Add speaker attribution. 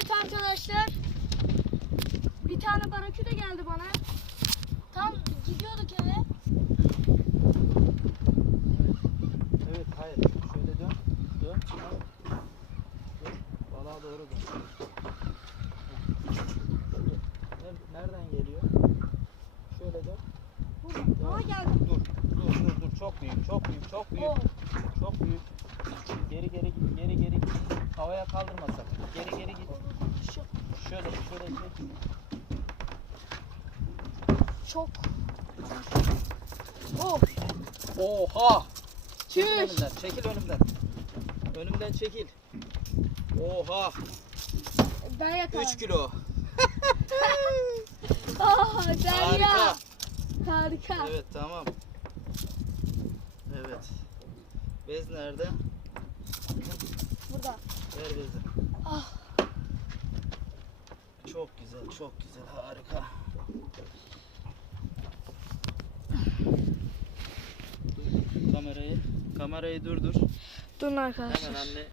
Speaker 1: Evet arkadaşlar. Bir tane baraküda geldi bana. Tam gidiyorduk eve.
Speaker 2: Evet hayır. Şöyle dön. Dön. Çınar. Dön. Balığa doğru dön. Ner- Nereden geliyor? Şöyle dön.
Speaker 1: Burada. Aa geldi.
Speaker 2: Dur. Dur dur dur. Çok büyük. Çok büyük. Çok büyük.
Speaker 1: Oh.
Speaker 2: Çok büyük. Geri geri git. Geri geri git. Havaya kaldırma sakın. Geri geri git.
Speaker 1: Şu,
Speaker 2: Şöyle şöyle çek.
Speaker 1: Çok. Oh.
Speaker 2: Oha! Çekil
Speaker 1: Çüş.
Speaker 2: önümden. Çekil önümden. Önümden çekil. Oha!
Speaker 1: Ben yakaladım.
Speaker 2: 3 kilo.
Speaker 1: Aa, Derya.
Speaker 2: Harika.
Speaker 1: Harika.
Speaker 2: Evet tamam. Evet. Bez nerede?
Speaker 1: Burada.
Speaker 2: Ver bezi.
Speaker 1: Ah.
Speaker 2: Çok güzel, çok güzel, harika. Kamerayı, kamerayı durdur.
Speaker 1: Durun arkadaşlar.
Speaker 2: Hemen anne